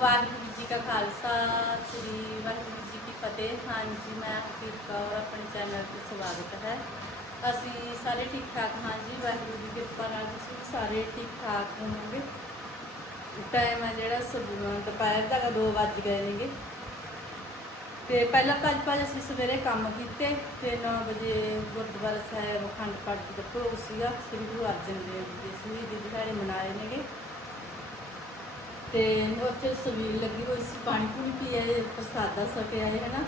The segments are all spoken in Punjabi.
ਵਾਹਿਗੁਰੂ ਜੀ ਕਾ ਖਾਲਸਾ, ਸ੍ਰੀ ਵਾਹਿਗੁਰੂ ਜੀ ਕੀ ਫਤਿਹ। ਹਾਂਜੀ, ਮੈਂ ਹਰਪ੍ਰੀਤ ਕੌਰ, ਆਪਣੇ ਚੈਨਲ ਤੇ ਸਵਾਗਤ ਹੈ। ਅਸੀਂ ਸਾਰੇ ਠੀਕ ਠਾਕ ਹਾਂ ਜੀ, ਵਾਹਿਗੁਰੂ ਦੀ ਕਿਰਪਾ ਨਾਲ ਤੁਸੀਂ ਸਾਰੇ ਠੀਕ ਠਾਕ ਹੋਵੋਗੇ। ਟਾਈਮ ਹੈ ਜਿਹੜਾ ਸਵੇਰ ਦੁਪਹਿਰ ਦਾ 2 ਵੱਜ ਗਏ ਨੇਗੇ। ਤੇ ਪਹਿਲਾਂ ਭੱਜ ਭੱਜ ਅਸੀਂ ਸਵੇਰੇ ਕੰਮ ਕੀਤੇ, ਤੇ 9 ਵਜੇ ਗੁਰਦੁਆਰਾ ਸਾਹਿਬ ਅਖੰਡ ਪਾਠ ਦਾ ਭੋਗ ਸੀਗਾ, ਸ੍ਰੀ ਗੁਰੂ ਅਰਜਨ ਦੇਵ ਜੀ ਦੇ ਸ਼ਹੀਦੀ ਦਿਹਾੜੇ ਮਨਾਏ ਨੇਗੇ। ਤੇ ਉੱਥੇ ਸਵੀਲ ਲੱਗੀ ਹੋਈ ਸੀ, ਪਾਣੀ ਪੂਣੀ ਪੀਆ ਪ੍ਰਸਾਦਾ ਸਕਿਆ ਹੈ ਨਾ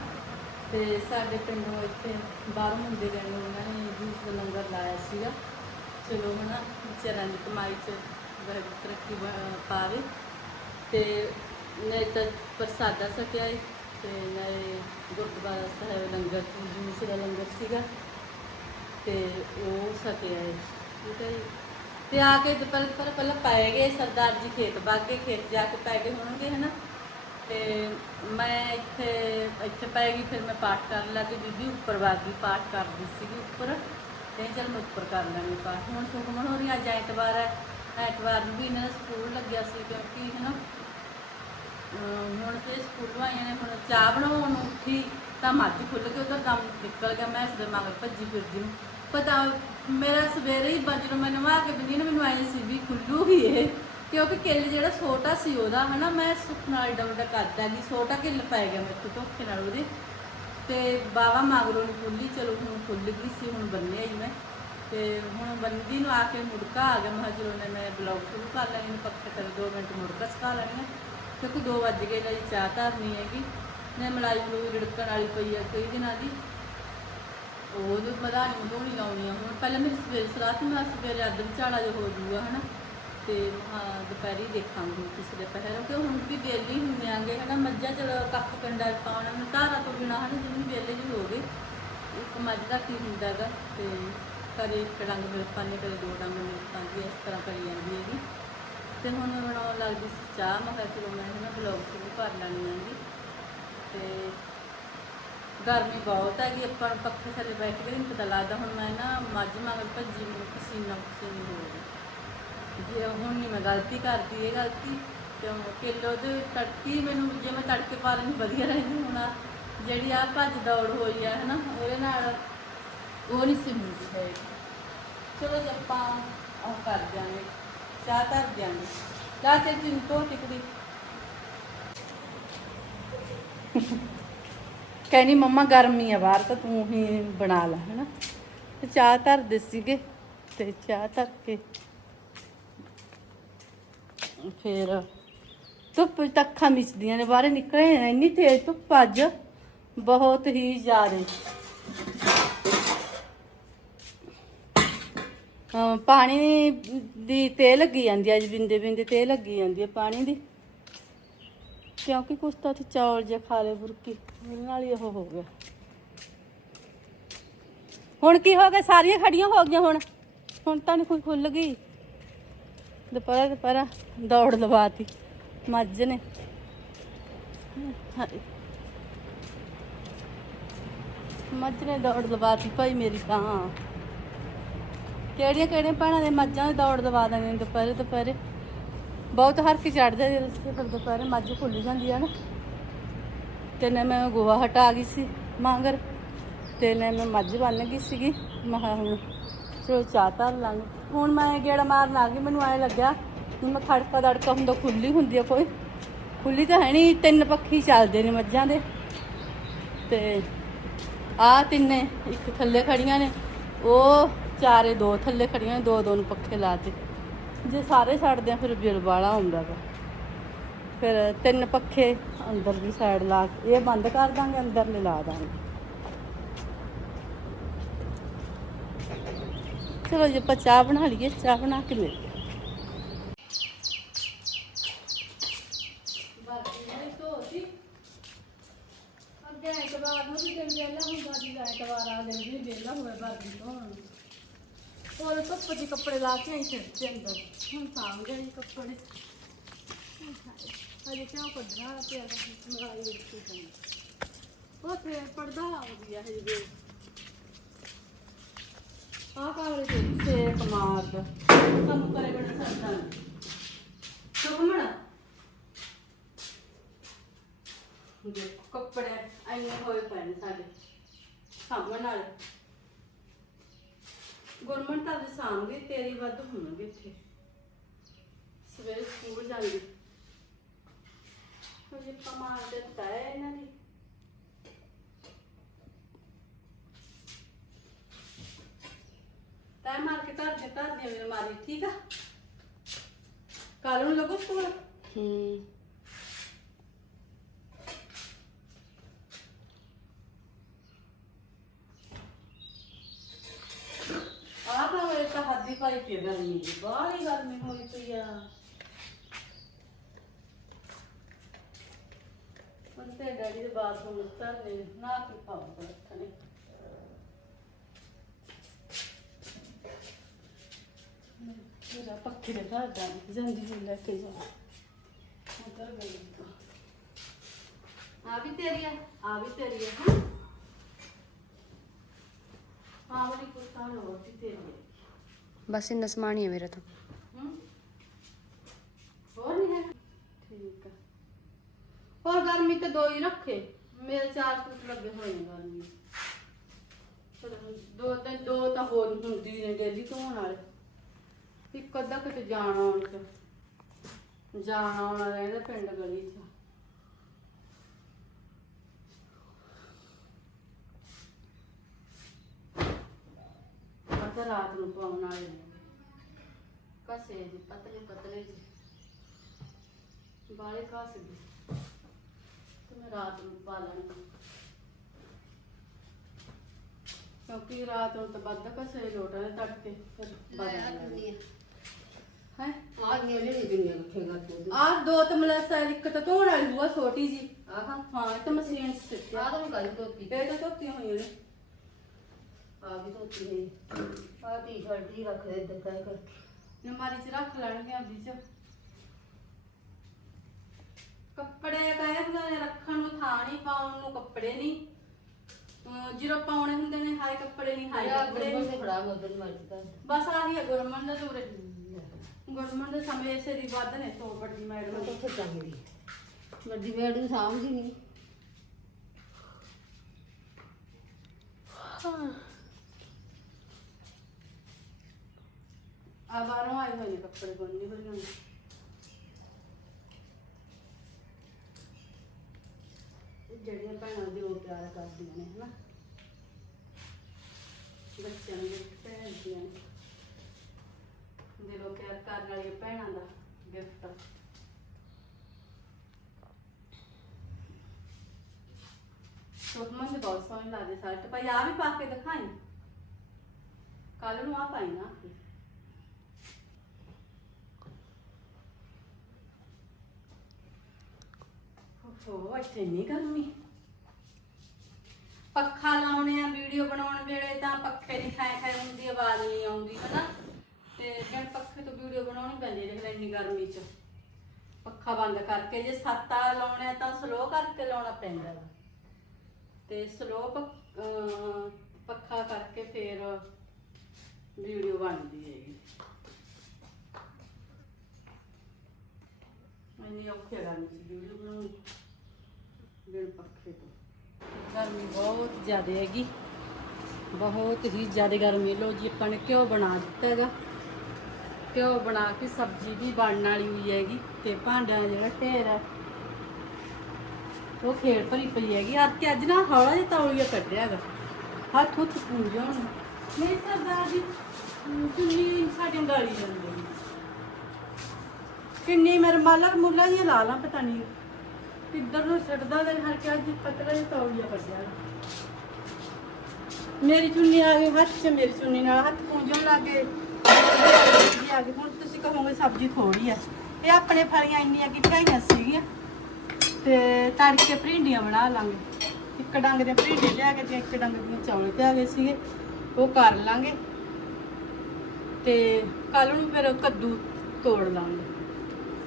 ਤੇ ਸਾਡੇ ਪਿੰਡੋਂ ਇੱਥੇ ਬਾਹਰੋਂ ਹੁੰਦੇ ਗਏ ਉਹਨਾਂ ਨੇ ਜੂਸ ਦਾ ਲੰਗਰ ਲਾਇਆ ਸੀਗਾ। ਚਲੋ ਹਨਾ ਵਿਚਾਰਾਂ ਦੀ ਕਮਾਈ ਚ ਵਾਹਿਗੁਰੂ ਤਰੱਕੀ ਬ- ਪਾਵੇ। ਤੇ ਨਹੀਂ ਤਾਂ ਪ੍ਰਸਾਦਾ ਸਕਿਆ ਏ, ਤੇ ਨਾਲੇ ਗੁਰਦੁਆਰਾ ਸਾਹਿਬ ਲੰਗਰ ਜੂਸ ਦਾ ਲੰਗਰ ਸੀਗਾ। ਤੇ ਉਹ ਸਕਿਆ ਏ। ਠੀਕ ਹੈ ਤੇ ਆ ਕੇ ਦੁਪਹਿਰ ਦੁਪਹਿਰ ਪਹਿਲਾਂ ਪੈ ਗਏ, ਸਰਦਾਰ ਜੀ ਖੇਤ ਬਾਗੇ ਖੇਤ ਜਾ ਕੇ ਪੈ ਗਏ ਹੋਣਗੇ, ਹਨਾ? ਤੇ ਮੈਂ ਇੱਥੇ ਇੱਥੇ ਪੈ ਗਈ, ਫਿਰ ਮੈਂ ਪਾਠ ਕਰਨ ਲੱਗ ਗਈ ਬੀਬੀ ਉੱਪਰ ਬਾਗੀ ਪਾਠ ਕਰਦੀ ਸੀਗੀ ਉੱਪਰ। ਤੇ ਚਲ ਮੈਂ ਉੱਪਰ ਕਰ ਲਾਂਗੀ ਪਾਠ। ਹੁਣ ਸੁਖਮਨ ਹੋ ਰਹੀ ਅੱਜ ਐਤਵਾਰ ਹੈ, ਐਤਵਾਰ ਨੂੰ ਵੀ ਇਹਨਾਂ ਦਾ ਸਕੂਲ ਲੱਗਿਆ ਸੀ ਕਿਉਂਕਿ, ਹਨਾ? ਅਮ ਹੁਣ ਤੇ ਸਕੂਲ ਆਈਆਂ ਨੇ, ਹੁਣ ਚਾਹ ਬਣਾਉਣ ਨੂੰ ਉੱਠੀ, ਤਾਂ ਮੱਝ ਖੁੱਲ ਕੇ ਉਧਰ ਦਮ ਨਿਕਲ ਗਿਆ, ਮੈਂ ਇਸ ਦੇ ਮਗਰ ਭੱਜੀ ਫਿਰਦੀ ਨੂੰ। ਪਤਾ ਮੇਰਾ ਸਵੇਰੇ ਹੀ ਬੰਜ ਨੂੰ ਮੈਂ ਨਵਾ ਕੇ ਬੰਦੀ ਨਾ, ਮੈਨੂੰ ਆਈ ਸੀ ਵੀ ਖੁੱਲੂਗੀ ਇਹ, ਕਿਉਂਕਿ ਕਿੱਲ ਜਿਹੜਾ ਛੋਟਾ ਸੀ ਉਹਦਾ ਹਨਾ ਮੈਂ ਸੁੱਖ ਨਾਲ ਡਬਲ ਕਰਦਾ ਕਿ ਛੋਟਾ ਕਿੱਲ ਪੈ ਗਿਆ ਮੇਰੇ ਤੋਂ, ਧੋਖੇ ਨਾਲ ਉਹਦੇ। ਤੇ ਬਾਵਾ ਮਗਰੋਂ ਨੂੰ ਖੁੱਲੀ ਚਲੋ ਹੁਣ ਖੁੱਲ ਗਈ ਸੀ, ਹੁਣ ਬੰਨਿਆ ਹੀ ਮੈਂ। ਤੇ ਹੁਣ ਬੰਦੀ ਨੂੰ ਆ ਕੇ ਮੁੜਕਾ ਆ ਗਿਆ, ਮੈਂ ਕਿਹਾ ਨੇ ਮੈਂ ਬਲੌਗ ਸ਼ੁਰੂ ਕਰ ਲੈਣੀ ਨੂੰ ਪੱਕੇ ਕਰ 2 ਮਿੰਟ ਮੁੜਕਾ ਸਕਾ ਲੈਣੀ ਹੈ ਕਿਉਂਕਿ 2 ਵੱਜ ਗਏ ਨਾ ਜੀ ਚਾਹ ਧਰਨੀ ਹੈਗੀ। ਨੇ ਮਲਾਈ ਮਲੂਈ ਰਿੜਕਣ ਵਾਲੀ ਪਈ ਆ, ਕਈ ਦਿਨਾਂ ਦੀ। ਉਹਦੇ ਮਧਾਣੀ ਮਧੋਣੀ ਲਾਉਣੀ ਆ, ਹੁਣ ਪਹਿਲਾਂ ਮੇਰੀ ਸਵੇਰ ਸਲਾਹ ਸੀ, ਮੈਂ ਸਵੇਰੇ ਅੱਧ ਵਿਚਾਲਾ ਜੋ ਹੋ ਜੂਗਾ, ਹਨਾ? ਤੇ ਹਾਂ, ਦੁਪਹਿਰੀ ਦੇਖਾਂਗੇ, ਕਿਸੇ ਦੇ ਪਹਿਰ ਕਿ ਹੁਣ ਵੀ ਵਿਹਲੇ ਹੁੰਦੇ ਆਂਗੇ, ਹਨਾ? ਮੱਝਾਂ ਚਲੋ ਕੱਖ ਕੰਡਾ ਪਾਉਣਾ ਨੂੰ ਧਾਰਾ ਤੋਂ ਬਿਨਾ, ਹਨਾ ਜਿਵੇਂ ਵਿਹਲੇ ਜੀ ਹੋ ਗਏ ਇੱਕ ਮੱਝ ਦਾ ਕੀ ਹੁੰਦਾ ਹੈਗਾ, ਤੇ ਕਦੇ ਇੱਕ ਡੰਗ ਮਿਲ ਪਾਣੇ ਕਦੇ ਦੋ ਰੰਗ ਮਿਲ ਪਾਉਂਦੀ ਇਸ ਤਰ੍ਹਾਂ ਕਰੀ ਜਾਂਦੀ ਹੈਗੀ। ਤੇ ਹੁਣ ਬਣਾਉਣ ਲੱਗਦੀ ਸੀ ਚਾਹ, ਮੈਂ ਕਿਹਾ ਚਲੋ ਮੈਂ ਨਾ ਬਲੌਗ ਸ਼ੁਰੂ ਕਰ ਲੈਣੀ ਆਂਗੀ ਤੇ ਗਰਮੀ ਬਹੁਤ ਹੈਗੀ, ਆਪਾਂ ਨੂੰ ਪੱਖੇ ਥੱਲੇ ਬੈਠ ਕੇ ਨਹੀਂ ਪਤਾ ਲੱਗਦਾ। ਹੁਣ ਮੈਂ ਨਾ ਮੱਝ ਮਗਰ ਭੱਜੀ, ਮੈਨੂੰ ਪਸੀਨਾ ਪਸੀਨੀ ਹੋ ਗਿਆ। ਜੇ ਹੁਣ ਨਹੀਂ ਮੈਂ ਗਲਤੀ ਕਰਦੀ, ਇਹ ਗਲਤੀ ਕਿਉਂ ਕਿਲੋ ਦੇ ਤੜਕੀ ਮੈਨੂੰ ਜੇ ਮੈਂ ਤੜਕੇ ਪਾ ਲੈਂਦੀ, ਵਧੀਆ ਰਹਿੰਦੀ। ਹੁਣ ਆਹ ਜਿਹੜੀ ਆ ਭੱਜ ਦੌੜ ਹੋਈ ਆ, ਹਨਾ, ਉਹਦੇ ਨਾਲ ਉਹ ਨਹੀਂ ਸੀ ਮਿਲਦੀ ਹੈ ਚਲੋ ਜੇ, ਆਪਾਂ ਉਹ ਕਰ ਦਿਆਂਗੇ, ਚਾਹ ਧਰ ਦਿਆਂਗੇ। ਚਾਹ ਤੇ ਤਿੰਨ ਤੋਂ ਟਿਕਦੀ ਕਹਿੰਦੀ ਮੰਮਾ ਗਰਮੀ ਆ ਬਾਹਰ ਤਾਂ ਤੂੰ ਹੀ ਬਣਾ ਲੈ ਹਨਾ? ਤੇ ਚਾਹ ਧਰਦੇ ਸੀਗੇ ਤੇ ਚਾਹ ਧਰ ਕੇ ਫਿਰ ਧੁੱਪ ਚ ਮਿਚਦੀਆਂ ਨੇ ਬਾਹਰ ਨਿਕਲੇ ਨੇ, ਇੰਨੀ ਤੇਜ਼ ਧੁੱਪ ਅੱਜ ਬਹੁਤ ਹੀ ਜ਼ਿਆਦਾ। ਪਾਣੀ ਦੀ ਤੇ ਲੱਗੀ ਜਾਂਦੀ ਆ, ਅੱਜ ਬਿੰਦੇ ਬਿੰਦੇ ਤੇ ਲੱਗੀ ਜਾਂਦੀ ਹੈ ਪਾਣੀ ਦੀ। ਕਿਉਂਕਿ ਕੁਛ ਤਾਂ ਉੱਥੇ ਚੌਲ ਜਿਹਾ ਖਾ ਲਏ ਬੁਰਕੀ। ਉਹਦੇ ਨਾਲ ਹੀ ਉਹ ਹੋ ਗਿਆ। ਹੁਣ ਕੀ ਹੋ ਗਿਆ? ਸਾਰੀਆਂ ਖੜੀਆਂ ਹੋ ਗਈਆਂ ਹੁਣ। ਹੁਣ ਤਾਂ ਨਹੀਂ ਕੋਈ ਖੁੱਲ ਗਈ। ਦੁਪਹਿਰ ਦੁਪਹਿਰ ਦੌੜ ਲਵਾਤੀ। ਮੱਝ ਨੇ। ਮੱਝ ਨੇ ਦੌੜ ਲਵਾਤੀ ਭਾਈ ਮੇਰੀ ਤਾਂ। ਕਿਹੜੀਆਂ ਕਿਹੜੀਆਂ ਭੈਣਾਂ ਦੇ ਮੱਝਾਂ ਦੇ ਦੌੜ ਲਵਾ ਦਾਂਗੇ ਨੇ ਦੁਪਹਿਰੇ ਦੁਪਹਿਰੇ ਬਹੁਤ ਹਰਕ ਚੜਦਾ ਜਦੋਂ ਅਸੀਂ ਫਿਰ ਦੁਪਹਿਰੇ ਮੱਝ ਖੁੱਲ ਜਾਂਦੀ ਆ ਨਾ। ਤੇ ਨੇ ਮੈਂ ਗੋਹਾ ਹਟਾ ਗਈ ਸੀ ਮਾਂਗਰ, ਤੇ ਨੇ ਮੈਂ ਮੱਝ ਬੰਨ ਗਈ ਸੀਗੀ। ਮੈਂ ਕਿਹਾ ਹੁਣ ਚਲੋ ਚਾਹ ਧਰ ਲਾਂਗੇ। ਹੁਣ ਮੈਂ ਗੇੜਾ ਮਾਰਨ ਆ ਗਈ, ਮੈਨੂੰ ਐ ਲੱਗਿਆ ਹੁਣ ਮੈਂ ਖੜਕਾ ਦੜਕਾ ਹੁੰਦਾ, ਖੁੱਲੀ ਹੁੰਦੀ ਆ ਕੋਈ। ਖੁੱਲੀ ਤਾਂ ਹੈ ਨਹੀਂ, ਤਿੰਨ ਪੱਖੀ ਚੱਲਦੇ ਨੇ ਮੱਝਾਂ ਦੇ। ਤੇ ਆ ਤਿੰਨੇ, ਇੱਕ ਥੱਲੇ ਖੜੀਆਂ ਨੇ, ਉਹ ਚਾਰੇ ਦੋ ਥੱਲੇ ਖੜੀਆਂ ਨੇ, ਦੋ ਦੋ ਨੂੰ ਪੱਖੇ ਲਾਤੇ ਜੇ ਸਾਰੇ ਛੱਡਦੇ ਆ, ਫਿਰ ਬਿੱਲ ਵਾਲਾ ਆਉਂਦਾ ਗਾ ਫਿਰ ਤਿੰਨ ਪੱਖੇ ਅੰਦਰ ਦੀ ਸਾਈਡ ਲਾ ਕੇ, ਇਹ ਬੰਦ ਕਰ ਦਾਂਗੇ, ਅੰਦਰ ਨੇ ਲਾ ਦਾਂਗੇ। ਚਲੋ ਜੇ, ਆਪਾਂ ਚਾਹ ਬਣਾ ਲਈਏ। ਚਾਹ ਬਣਾ ਕੇ ਮਿਲਦੇ ਅੱਗੇ ਐਤਵਾਰ ਨੂੰ ਵੀ ਦਿਨ ਵਿਹਲਾ ਹੁੰਦਾ ਸੀ ਐਤਵਾਰ ਆ ਦਿਨ ਵੀ ਵਿਹਲਾ ਹੋਇਆ, ਵਰਦੀ ਧੋਣ। ਹੋਰ ਧੁੱਪ ਜੀ ਕੱਪੜੇ ਲਾ ਕੇ ਆਈ ਫਿਰਦੇ ਅੰਦਰ। ਹੁਣ ਸਾਂਭ ਗਏ ਕੱਪੜੇ। ਹਜੇ ਕਿਉਂ ਕੱਢਣਾ ਵਾਲਾ ਪਿਆ ਦਾ ਮਰਾਈ ਉੱਤੇ ਜਾਂਦੀ ਉਹ ਤੇ ਪਰਦਾ ਆ ਹਜੇ। ਵੀ ਆਹ ਤੇ ਸੇਕ ਮਾਰਦਾ ਕੰਮ ਕਰੇ ਬੜਾ ਸਰਦਾ ਸੁਖਮਣ। ਕੱਪੜੇ ਐਨੇ ਹੋਏ ਪਏ ਨੇ ਸਾਡੇ। ਸਾਹਮਣ ਵਾਲੇ। ਗੁਰਮਨ ਤਾਂ ਦੇ ਸਾਹਮਣੇ ਤੇਰੀ ਵੱਧ ਹੋਣਗੇ ਇੱਥੇ। ਸਵੇਰੇ ਸਕੂਲ ਜਾਂਦੀ ਉਹ ਕਮਾਲ ਦਿੱਤਾ ਹੈ ਇਹਨਾਂ ਦੀ ਤੈ ਮਾਰ ਕੇ ਧਰ ਦੇ ਦੇ ਮੇਰੇ ਮਾਰੀ, ਠੀਕ ਆ? ਕੱਲ ਨੂੰ ਲੱਗੋ ਸਕੂਲ? ਹੂੰ ਆਹ ਤਾਂ ਵੇ ਤਾਂ ਹੱਦੀ ਪਾਈ ਪਈ ਆ ਗਰਮੀ ਦੀ, ਬਾਹਲੀ ਗਰਮੀ ਹੋਈ ਪਈ ਆ। ਹੁਣ ਤੇ ਡੈਡੀ ਦੇ ਬਾਥਰੂਮ ਉੱਤਰ ਨੇ ਨਾ ਕੀ ਪਾਉਂ ਰੱਖਣੇ ਮੇਰਾ ਪੱਖੇ ਦੇ ਘਰ ਦਾ ਜਾਂਦੀ ਹੋਈ ਲੈ ਕੇ ਜਾ। ਉਧਰ ਗਈ ਆ ਵੀ ਤੇਰੀ ਆ ਆ ਵੀ ਤੇਰੀ ਆ, ਹਾਂ? ਆ ਵਾਲੀ ਕੁਰਤਾ ਲੋ ਵੀ ਤੇਰੀ ਆ। ਬਸ ਇੰਨਾ ਸਮਾਨ ਹੀ ਹੈ ਮੇਰਾ ਤਾਂ। ਹੋਰ ਨਹੀਂ ਹੈ? ਠੀਕ ਆ। ਹੋਰ ਗਰਮੀ ਤੇ ਦੋ ਹੀ ਰੱਖੇ। ਮੇਰੇ ਚਾਰ ਸੂਟ ਲੱਗੇ ਹੋਏ ਨੇ ਗਰਮੀ ਦੋ। ਤੇ ਦੋ ਤਾਂ ਹੋਰ ਹੁੰਦੀ ਨੇ ਡੇਲੀ ਧੋਣ ਵਾਲੇ। ਇੱਕ ਅੱਧਾ ਕਿਤੇ ਜਾਣਾ ਆਉਣ ਚ ਜਾਣਾ ਆਉਣਾ ਰਹਿੰਦਾ ਪਿੰਡ ਗਲੀ ਚ ਆਹ ਤਾਂ ਰਾਤ ਨੂੰ ਪਾਉਣ ਵਾਲੇ ਨੇ। ਕਸੇ ਜੀ ਪਤਲੇ ਪਤਲੇ ਜੀ। ਬਾਲੇ ਕਸ ਜੀ ਤੇ ਮੈਂ ਰਾਤ ਨੂੰ ਪਾ ਲੈਣੀ ਕਿਉਂਕਿ ਰਾਤ ਨੂੰ ਤਾਂ ਵੱਧ ਕਸੇ ਲੋਟਾ ਤੜਕੇ ਫਿਰ ਬਦਲ ਹੈ? ਆ ਗਿਆ ਜਿਹੜੀ ਤੂੰ ਆ ਦੋ ਤਾਂ ਮਲਸਾ ਇੱਕ ਤਾਂ ਧੋਣ ਵਾਲੀ ਹੋਆ ਛੋਟੀ ਜੀ। ਆਹ। ਹਾਂ ਇਹ ਤਾਂ ਮਸ਼ੀਨ ਸਿੱਟਿਆ ਆ। ਤਾਂ ਮੈਂ ਕੱਲ ਧੋਤੀ। ਇਹ ਤਾਂ ਨੇ ਆ ਵੀ ਧੋਤੀ ਹੈ ਆ ਟੀ-ਸ਼ਰਟ ਹੀ ਰੱਖ ਦੇ ਦਿੱਤਾ ਕਰ ਨਮਾਰੀ ਚ ਰੱਖ ਲੈਣਗੇ ਆਪਦੀ ਚ। ਕੱਪੜੇ ਤਾਂ ਇਹ ਹੁੰਦੇ ਨੇ ਰੱਖਣ ਨੂੰ ਥਾਂ ਨਹੀਂ ਪਾਉਣ ਨੂੰ ਕੱਪੜੇ ਨਹੀਂ ਜਦੋਂ ਪਾਉਣੇ ਹੁੰਦੇ ਨੇ ਹਾਏ ਕੱਪੜੇ ਨਹੀਂ ਹਾਏ ਕੱਪੜੇ ਗੁਰਮਨ ਨੀ। ਤੇ ਖੜਾ ਮੋਦਨ ਮਰਜ਼ੀ ਦਾ ਬਸ ਆਹੀ ਹੈ ਗੁਰਮਨ ਦਾ ਦੂਰੇ। ਗੁਰਮਨ ਦੇ ਸਮੇਂ ਇਸੇ ਵੱਧ ਨੇ ਤੋਂ ਵੱਡੀ ਮੈਡਮ ਦੀ। ਕਿੱਥੇ ਚਾਹੀਦੀ? ਵੱਡੀ ਨੂੰ ਸਾਂਭਦੀ ਨਹੀਂ ਆ ਬਾਹਰੋਂ ਆਏ ਹੋਏ ਨੇ ਕੱਪੜੇ ਬੰਨੀ ਹੋਈ ਹੁੰਦੀ ਜਿਹੜੀਆਂ ਭੈਣਾਂ ਦਿਲੋਂ ਪਿਆਰ ਕਰਦੀਆਂ ਨੇ, ਹਨਾ? ਬੱਚਿਆਂ ਨੂੰ ਭੈਣ ਦੀਆਂ ਨੇ। ਦਿਲੋਂ ਪਿਆਰ ਕਰਨ ਵਾਲੀਆਂ ਭੈਣਾਂ ਦਾ ਗਿਫਟ ਸੁਖਮਨ ਦੇ ਬਹੁਤ ਸੋਹਣੇ ਲੱਗਦੇ ਸ਼ਰਟ ਭਾਈ ਆ ਵੀ ਪਾ ਕੇ ਦਿਖਾਈ। ਕੱਲ ਨੂੰ ਆ ਪਾਈ ਨਾ ਹੋ ਇੱਥੇ ਨਹੀਂ ਗਰਮੀ। ਪੱਖਾ ਲਾਉਣੇ ਆ, ਵੀਡੀਓ ਬਣਾਉਣ ਵੇਲੇ ਤਾਂ ਪੱਖੇ ਦੀ ਖਾਏ ਖਾਏ ਹੁੰਦੀ, ਆਵਾਜ਼ ਨਹੀਂ ਆਉਂਦੀ, ਹਨਾ? ਤੇ ਜਦ ਪੱਖੇ ਤੋਂ ਵੀਡੀਓ ਬਣਾਉਣੀ ਪੈਂਦੀ ਦੇਖ ਲੈ ਇੰਨੀ ਗਰਮੀ 'ਚ। ਪੱਖਾ ਬੰਦ ਕਰਕੇ, ਜੇ ਸੱਤਾ ਲਾਉਣੇ ਆ ਤਾਂ ਸਲੋ ਕਰਕੇ ਲਾਉਣਾ ਪੈਂਦਾ ਤੇ ਸਲੋ ਪੱਖਾ ਕਰਕੇ ਫੇਰ ਵੀਡੀਓ ਬਣਦੀ ਹੈਗੀ। ਇੰਨੀ ਔਖੀ ਗਰਮੀ ਵੀਡੀਓ ਬਣਾਉਣੀ। ਬਿਨ ਪੱਖੇ ਤੋਂ। ਗਰਮੀ ਬਹੁਤ ਜ਼ਿਆਦਾ ਹੈਗੀ। ਬਹੁਤ ਹੀ ਜ਼ਿਆਦਾ ਗਰਮੀ ਲੋ ਜੀ, ਆਪਾਂ ਨੇ ਘਿਓ ਬਣਾ ਦਿੱਤਾ ਹੈਗਾ। ਘਿਓ ਬਣਾ ਕੇ ਸਬਜ਼ੀ ਵੀ ਬਣਨ ਵਾਲੀ ਹੋਈ ਹੈਗੀ ਤੇ ਭਾਂਡਿਆਂ ਦਾ ਜਿਹੜਾ ਢੇਰ ਹੈ, ਉਹ ਖੇੜ ਭਰੀ ਪਈ ਹੈਗੀ। ਅੱਜ ਤੇ ਅੱਜ ਨਾ ਹੌਲਾ ਜਿਹਾ ਤੌਲੀਆ ਕੱਢਿਆ ਹੈਗਾ। ਹੱਥ ਹੁੱਥ ਪੂੰਝ ਹੋਣ। ਨਹੀਂ ਸਰਦਾਰ ਜੀ ਚੁੰਨੀ ਸਾਡੀਆਂ ਗਾਲੀ ਜਾਂਦੀ ਕਿੰਨੀ ਮੇਰੇ ਮਾਲਕ ਮੁੱਲਾ ਦੀਆਂ ਲਾ ਲਾਂ, ਪਤਾ ਨਹੀਂ। ਕਿੱਧਰ ਨੂੰ ਛੱਡਦਾ ਤੇ ਹਰ ਕੇ ਅੱਜ ਪਤਲਾ ਜਿਹਾ ਤੌਲੀਆ ਕੱਢਿਆ ਮੇਰੀ ਚੁੰਨੀ ਆ ਗਈ, ਹੱਥ 'ਚ ਮੇਰੀ ਚੁੰਨੀ ਨਾਲ ਹੱਥ ਪੂੰਝਣ ਲੱਗੇ ਆ ਗਈ, ਹੁਣ ਤੁਸੀਂ ਕਹੋਗੇ ਸਬਜ਼ੀ ਥੋੜੀ ਆ। ਇਹ ਆਪਣੇ ਫਲੀਆਂ ਇੰਨੀਆਂ ਕਿ ਢਾਈਆਂ ਸੀਗੀਆਂ। ਤੇ ਤੜਕੇ ਭਿੰਡੀਆਂ ਬਣਾ ਲਾਂਗੇ। ਇੱਕ ਡੰਗ ਦੇ ਭਿੰਡੀ ਲਿਆ ਕੇ ਤੇ ਇੱਕ ਡੰਗ ਦੀਆਂ ਚੌਲ ਤੇ ਆ ਗਏ ਸੀਗੇ। ਉਹ ਕਰ ਲਾਂਗੇ। ਤੇ ਕੱਲ ਨੂੰ ਫਿਰ ਕੱਦੂ ਤੋੜ ਲਾਂਗੇ।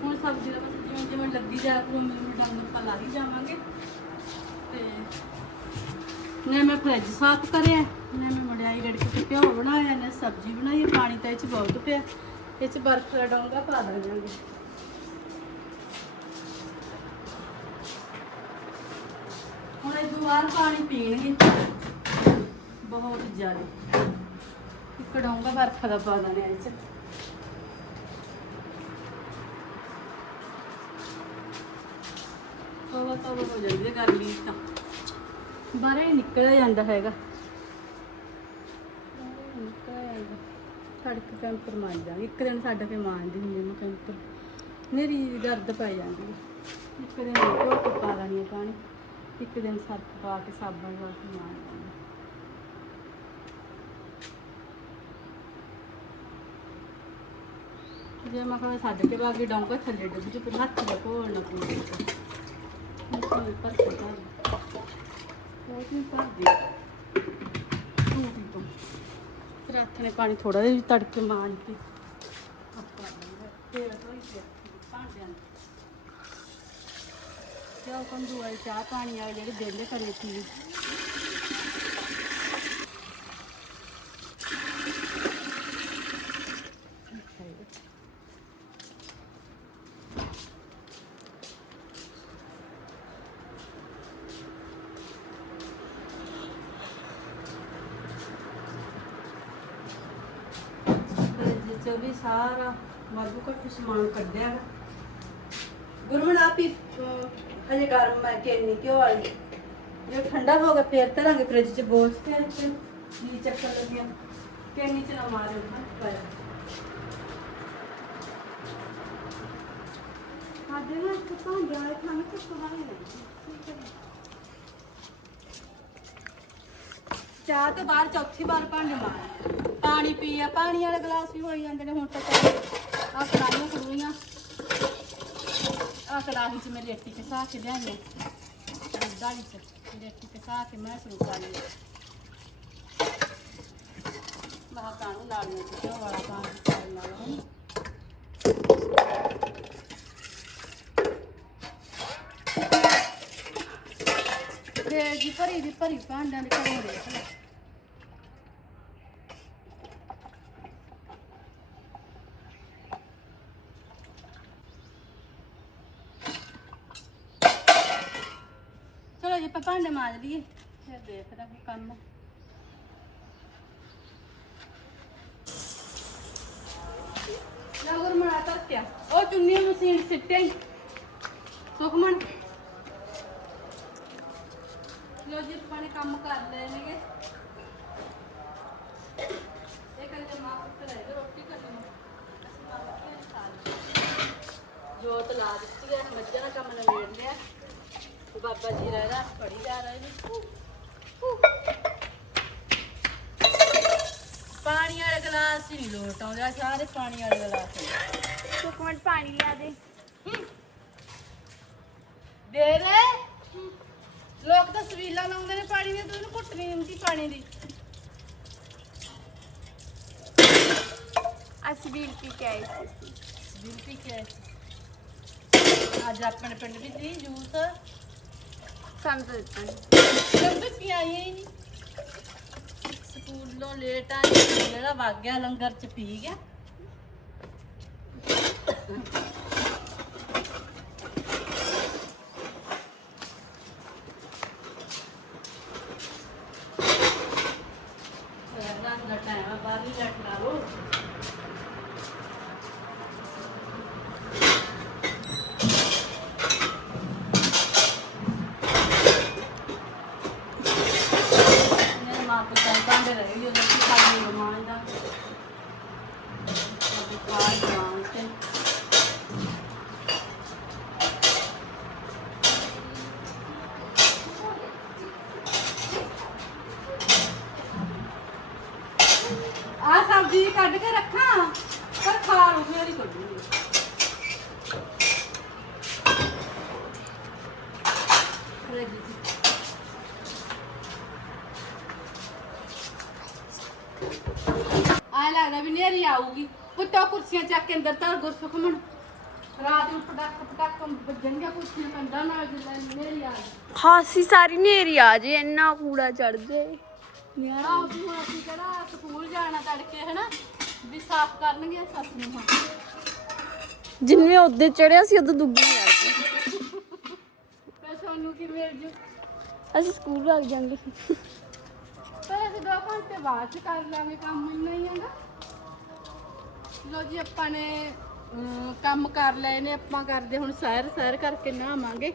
ਹੁਣ ਸਬਜ਼ੀ ਦਾ ਜਿਵੇਂ ਲੱਗੀ ਜਾ ਕਰੂ ਮੈਨੂੰ ਡੰਗ ਆਪਾਂ ਲਾ ਹੀ ਜਾਵਾਂਗੇ। ਤੇ ਨੇ ਮੈਂ ਫਰਿੱਜ ਸਾਫ਼ ਕਰਿਆ, ਨੇ ਮੈਂ ਮੜਿਆਈ ਰੜਕ ਕੇ ਘਿਓ ਬਣਾਇਆ, ਨੇ ਸਬਜ਼ੀ ਬਣਾਈ, ਪਾਣੀ ਤਾਂ ਇਹ ਚ ਬਹੁਤ ਪਿਆ। ਇਹ ਚ ਬਰਫ ਦਾ ਡੋਂਗਾ ਪਾ ਦਾਂਗੇ ਤੋਂ ਬਾਅਦ ਪਾਣੀ ਪੀਣਗੇ। ਬਹੁਤ ਜ਼ਿਆਦਾ। ਇੱਕ ਡੋਂਗਾ ਬਰਫ ਦਾ ਪਾ ਦਾਂਗੇ ਇਹ ਚ। ਤਵਾ ਤਵਾ ਹੋ ਜਾਂਦੀ ਹੈ ਗਰਮੀ 'ਚ ਤਾਂ। ਬਾਹਰ ਹੀ ਨਿਕਲਿਆ ਜਾਂਦਾ ਹੈਗਾ। ਬਾਹਰ ਹੀ ਨਿਕਲਿਆ ਜਾਂਦਾ। ਸੜਕ ਕੈਂਪਰ ਮਾਰ ਇੱਕ ਦਿਨ ਛੱਡ ਕੇ ਮਾਰਦੀ ਹੁੰਦੀ ਮੈਂ ਕੈਂਪਰ। ਮੇਰੀ ਦਰਦ ਪੈ ਜਾਂਦੀ ਹੈ। ਇੱਕ ਦਿਨ ਧੋ ਕੇ ਪਾ ਲੈਣੀ ਹੈ ਪਾਣੀ। ਇੱਕ ਦਿਨ ਸਰਫ ਪਾ ਕੇ ਸਾਬਣ ਪਾ ਕੇ ਮਾਰ ਜੇ ਮੈਂ ਕਹਾਂ ਛੱਡ ਕੇ ਬਾਗੀ ਡੌਂਗਾ ਥੱਲੇ ਡੁੱਬ ਜੇ, ਫਿਰ ਹੱਥ ਦਾ ਕੋਲ ਨਾ ਪੂਰੀ ਮਸ਼ੀਨ ਪਰ ਕੇ ਕਰ ਉਹ ਵੀ ਕਰ ਦੇ ਟੂਟੀ ਤੋਂ ਫਿਰ ਹੱਥ ਨੇ ਪਾਣੀ ਥੋੜਾ ਜਿਹਾ ਤੜਕੇ ਮਾਰ ਕੇ। ਆਪਾਂ ਫੇਰ ਧੋਈ ਕੇ ਭਾਂਡਿਆਂ ਨੂੰ ਚਾਹ ਕੰਦੂ ਆਈ ਚਾਹ ਪਾਣੀ ਵਾਲੇ ਜਿਹੜੇ ਦੇਲੇ ਕਰੇ ਸੀ। ਫ੍ਰਿਜ ਵੀ ਸਾਰਾ ਵਾਧੂ ਘੱਟ ਸਮਾਨ ਕੱਢਿਆ ਵਾ। ਗੁਰਮਨ ਆਪੀ ਹਜੇ ਗਰਮ ਹੈ ਕੇਨੀ ਕਿਉਂ ਵਾਲੀ ਜੇ ਠੰਡਾ ਹੋ ਗਿਆ, ਫੇਰ ਤਰਾਂਗੇ ਫ੍ਰਿਜ ਚ ਬੋਲ ਕੇ ਤੇ ਨੀ ਚੱਕਰ ਲੱਗਿਆ? ਕੇਨੀ ਚ ਨਾ ਮਾਰੇ ਨਾ ਪਾਇਆ ਸਾਡੇ ਨਾਲ ਇੱਕ ਭਾਂਡੇ ਵਾਲੇ ਖਾਣੇ ਤੇ ਸੁਣਾਣੇ ਨਹੀਂ ਚਾਹ ਤੋਂ ਬਾਅਦ ਚੌਥੀ ਵਾਰ ਭਾਂਡੇ ਮਾਰ ਪਾਣੀ ਪੀਆ ਪਾਣੀ ਵਾਲੇ ਗਲਾਸ ਵੀ ਹੋਈ ਜਾਂਦੇ ਨੇ, ਹੁਣ ਤਾਂ ਆ ਕੜਾਹੀਆਂ ਕੜੂਈਆਂ ਆ ਕੜਾਹੀ ਚ ਮੈਂ ਰੇਤੀ ਕਸਾ ਕੇ ਲਿਆਈ ਦਾਲੀ ਚ ਰੇਤੀ ਕਸਾ ਕੇ ਮੈਂ ਸ਼ੁਰੂ ਕਰ ਲਈ। ਮਹਾ ਕਾਣੂ ਲਾੜੀਆਂ ਚ ਘਿਓ ਵਾਲਾ ਪਾਣੀ ਨਾਲ ਹੁਣ ਜੀ ਭਰੀ ਦੀ ਭਰੀ ਭਾਂਡਿਆਂ ਦੇ ਘਰੋਂ ਦੇਖ ਲੈ ਚਲੋ ਜੀ ਆਪਾਂ ਭਾਂਡੇ ਮਾਜ ਲਈਏ। ਫਿਰ ਦੇਖਦਾ ਕੋਈ ਕੰਮ। ਲਾਗਰ ਮਣਾ ਤੱਕਿਆ ਉਹ ਚੁੰਨੀ ਮਸ਼ੀਨ ਸਿੱਟਿਆ ਹੀ ਸੁਖਮਨ। ਲੋ ਜੀ ਨੇ ਕੰਮ ਕਰ ਲਏ ਨੇਗੇ। ਇਹ ਕਹਿੰਦੇ ਮਾਂ ਪੁੱਤ ਰਹਿ ਗਏ ਰੋਟੀ ਕਰਨੀ ਅਸੀਂ ਮਾਂ ਪੁੱਤ ਨੇ ਖਾ ਲਈ। ਜੋਤ ਲਾ ਦਿੱਤੀ ਹੈ ਮੱਝਾਂ ਦਾ ਕੰਮ ਤੇ ਬਾਬਾ ਜੀ ਰਹਿਦਾ ਪੜੀ ਜਾ ਰਹੇ ਨੇ ਪਾਣੀ ਵਾਲੇ ਗਲਾਸ ਹੀ ਨਹੀਂ ਲੋਟ ਆਉਂਦਾ ਸਾਰੇ ਪਾਣੀ ਵਾਲੇ ਗਲਾਸ ਨੇ ਇੱਕ ਮਿੰਟ ਪਾਣੀ ਲਿਆ ਦੇ। ਦੇ ਦੇ। ਲੋਕ ਤਾਂ ਸਵੀਲਾਂ ਲਾਉਂਦੇ ਨੇ ਪਾਣੀ ਦੀ ਤੂੰ ਇਹਨੂੰ ਘੁੱਟ ਨਹੀਂ ਦਿੰਦੀ ਪਾਣੀ ਦੀ। ਅਸੀਂ ਵੀ ਪੀ ਕੇ ਆਏ ਸੀ ਬਿਲ ਪੀ ਕੇ ਆਏ ਸੀ। ਅੱਜ ਆਪਣੇ ਪਿੰਡ ਵੀ ਸੀ ਜੂਸ। ਸਾਨੂੰ ਤਾਂ ਦਿੱਤਾ ਨੀ। ਲੰਬੇ ਪੀ ਆਈਆਂ ਹੀ ਨਹੀਂ ਸਕੂਲੋਂ ਲੇਟ ਆਈ ਜਿਹੜਾ ਵਗ ਗਿਆ ਲੰਗਰ ਚ ਪੀ ਗਿਆ ਰਾਤ ਦਾ ਟਾਈਮ ਆ ਬਾਹਰ ਹੀ ਲੈਟ ਲਾ ਲਓ ਮੇਰੇ ਮਾਂ ਪਿਓ ਤਾਂ ਭਾਂਡੇ ਰਹੇ ਹੀ ਉਹਦੇ ਕੀ ਖਾਲੀ ਰਮਾਨ ਦਾ ਅਭੀ ਖਾਲ ਰਮਾਨ ਤੇ ਆ ਸਬਜ਼ੀ ਕੱਢ ਕੇ ਰੱਖਾਂ ਪਰ ਖਾ ਲਓ ਫੇਰ ਹੀ ਕੱਢੂਗੀ ਫਰਿੱਜ 'ਚ ਆਏ ਲੱਗਦਾ ਵੀ ਨੇਰੀ ਆਊਗੀ ਪੁੱਤੋ ਕੁਰਸੀਆਂ ਚੱਕ ਕੇ ਅੰਦਰ ਧਰ ਗੁਰਸੁਖ ਮਣ ਰਾਤ ਨੂੰ ਪਟਾਕ ਪਟਾਕ ਵੱਜਣਗੀਆਂ ਕੁਰਸੀਆਂ ਕੰਡਾ ਨਾਲ ਜਦੋਂ ਨੇਰੀ ਆ ਗਈ। ਖਾਸੀ ਸਾਰੀ ਨੇਰੀ ਆ ਜੇ ਇੰਨਾ ਕੂੜਾ ਚੜ ਜੇ। ਆਹ ਵੀ ਹੁਣ ਅਸੀਂ ਕਿਹੜਾ ਸਕੂਲ ਜਾਣਾ ਤੜਕੇ ਹਨਾ? ਵੀ ਸਾਫ਼ ਕਰਨਗੇ ਸੱਸ ਨੂੰ ਹੁਣ ਜਿੰਨੇ ਉਹਦੇ ਚੜਿਆ ਸੀ ਉਦੋਂ ਦੁੱਗਣੀ ਆ ਗਈ ਫਿਰ ਤੁਹਾਨੂੰ ਕੀ ਮਿਲ ਜੂ? ਅਸੀਂ ਸਕੂਲ ਵਗ ਜਾਾਂਗੇ। ਪਰ ਅਸੀਂ ਦੋ ਘੰਟੇ ਬਾਅਦ ਚ ਕਰ ਲਾਂਗੇ ਕੰਮ ਇੰਨਾ ਹੀ ਹੈਗਾ। ਲੋ ਜੀ ਆਪਾਂ ਨੇ ਅਮ, ਕੰਮ ਕਰ ਲਏ ਨੇ ਆਪਾਂ ਕਰਦੇ ਹੁਣ ਸੈਰ ਸੈਰ ਕਰਕੇ ਨਹਾਵਾਂਗੇ।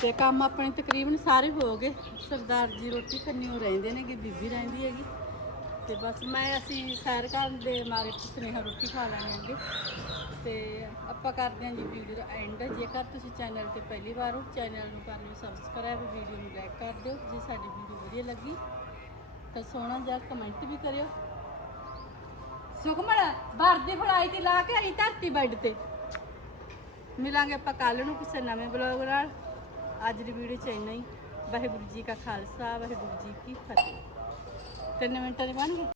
ਤੇ ਕੰਮ ਆਪਣੇ ਤਕਰੀਬਨ ਸਾਰੇ ਹੋ ਗਏ। ਸਰਦਾਰ ਜੀ ਰੋਟੀ ਖੰਨੀ ਹੋ ਰਹਿੰਦੇ ਨੇਗੇ ਬੀਬੀ ਰਹਿੰਦੀ ਹੈਗੀ। ਤੇ ਬਸ ਮੈਂ ਅਸੀਂ ਸੈਰ ਕਰਨ ਦੇ ਮਾਰੇ ਸੁਨੇਹਾ ਰੋਟੀ ਖਾ ਲੈਣੀ ਹੈਗੇ। ਤੇ ਆਪਾਂ ਕਰਦੇ ਹਾਂ ਜੀ ਵੀਡੀਓ ਦਾ ਐਂਡ ਜੇਕਰ ਤੁਸੀਂ ਚੈਨਲ ਤੇ ਪਹਿਲੀ ਵਾਰ ਹੋ ਚੈਨਲ ਨੂੰ ਕਰ ਲਿਓ ਸਬਸਕ੍ਰਾਈਬ ਵੀਡੀਓ ਨੂੰ ਲਾਈਕ ਕਰ ਦਿਓ। ਜੇ ਸਾਡੀ ਵੀਡੀਓ ਵਧੀਆ ਲੱਗੀ ਤਾਂ ਸੋਹਣਾ ਜਿਹਾ ਕਮੈਂਟ ਵੀ ਕਰਿਓ। ਸੁਖਮਣ ਵਰਦੀ ਫੜਾਈ ਤੇ ਲਾ ਕੇ ਆਈ ਧਰਤੀ ਬੈੱਡ ਤੇ। ਮਿਲਾਂਗੇ ਆਪਾਂ ਕੱਲ ਨੂੰ ਕਿਸੇ ਨਵੇਂ ਬਲੌਗ ਨਾਲ। ਅੱਜ ਦੀ ਵੀਡੀਓ ਚ ਇੰਨਾ ਹੀ। ਵਾਹਿਗੁਰੂ ਜੀ ਕਾ ਖਾਲਸਾ, ਵਾਹਿਗੁਰੂ ਜੀ ਕੀ ਫਤਿਹ। ਤਿੰਨ ਮਿੰਟਾਂ ਦੀ ਬਣ ਗਏ?